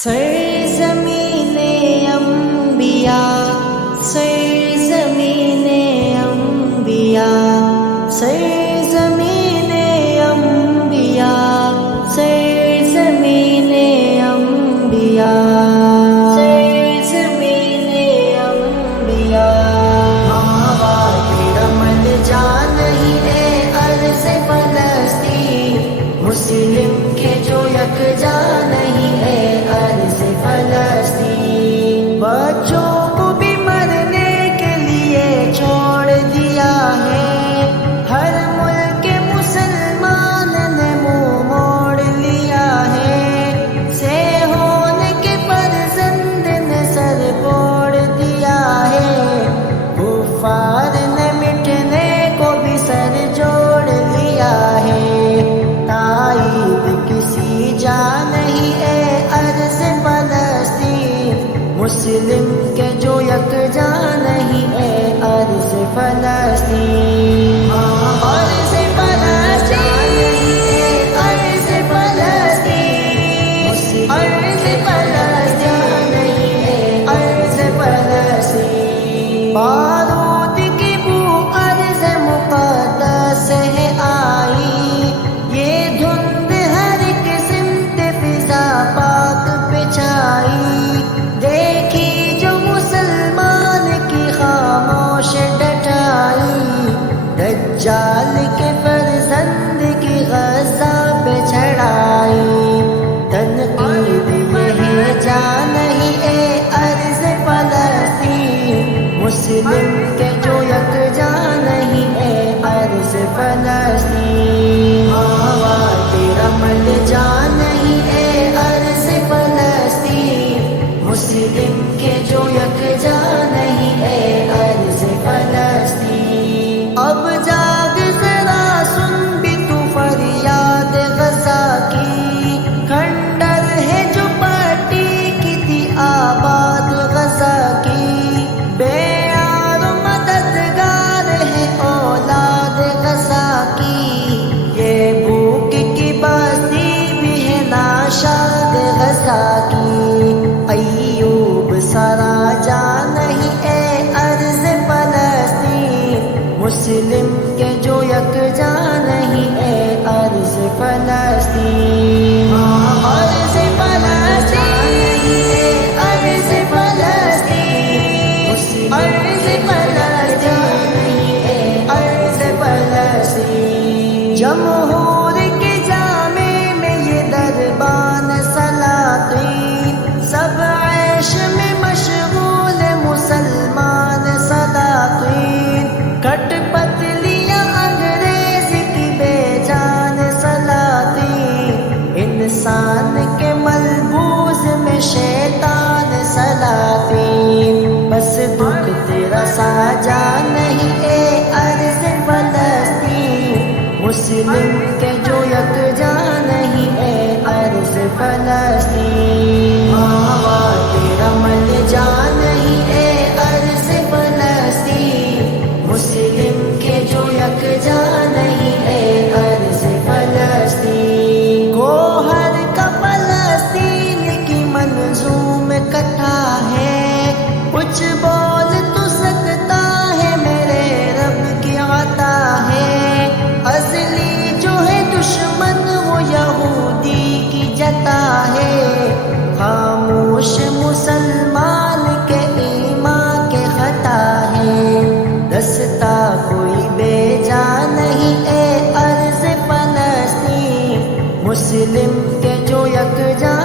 سرزمین انبیاء، سرزمین انبیاء، سرزمین انبیاء، سرزمین انبیاء، سرزمین انبیاء۔ ماں تیرا مل جان نہیں ہے عرض فلسطین، مسلم کے جو یکجا نہیں ہے عرض فلسطین۔ بچوں کو بھی مرنے کے لیے چھوڑ دیا ہے، ہر ملک مسلمان نے منہ موڑ لیا ہے، سے ہونے کے فرزند نے سر پھوڑ دیا ہے، کفار نے مٹنے کو بھی سر جوڑ لیا ہے۔ تائید کسی جا نہیں اے عرض فلسطین، مسلم کے جو یکجا نہیں اے عرض فلسطین۔ عرض فلسطین، عرض فلسطین، عرض فلسطین، عرض فلسطین۔ بارود کی بو عرض مقدس ہے آئی، یہ دھند ہر ایک سمت فضا پاک پہ چھائی، دیکھی جو مسلمان کی خاموش ڈٹائی، دجال کے فرزند کی غزہ پہ چڑھائی۔ تنقید یہ ہے جا نہیں اے عرض فلسطین، مسلم کے جو یکجا نہیں اے عرض فلسطین۔ تیرا مل جا نہیں اے عرض فلسطین، مسلم کے جو یکجا نہیں اے عرض فلسطین۔ اب جاگ ذرا سن بھی تو فریاد غزہ کی، کھنڈر ہے جو پٹی کی تھی آباد غزہ کی، بے یار و مددگار ہے اولاد غزہ کی، یہ بھوک کی بستی بھی ہے ناشاد غزہ کی۔ ایوب سرا جا نہیں اے عرض فلسطین، مسلم کے جو یکجا نہیں اے عرض فلسطین۔ عرض فلسطین، عرض فلسطین، عرض فلسطین، عرض فلسطین۔ جمہور کے جامع میں یہ دربان سلاطین، سب عیش میں مشغول مسلمان سلاطین، کٹ پتلیاں انگریز کی بے جان سلاطین، انسان کے ملبوس میں شیطان سلاطین۔ بس دکھ تیرا ساجا نہیں اے عرض فلسطین، مسلم کے جو یکجا نہیں اے عرض فلسطین۔ تیرا مل جا نہیں اے عرض فلسطین، مسلم کے جو یکجا نہیں اے عرض فلسطین۔ گوہر کا فلسطین کی منظوم کٹھا ہے، کچھ بول تو سکتا ہے میرے رب کی عطا ہے، اصلی جو ہے دشمن وہ یہودی کی جتا ہے، خاموش مسلمان کے ایمان کے خطا ہے، دستا کوئی بے جا نہیں اے عرض فلسطین، مسلم کے جو یکجا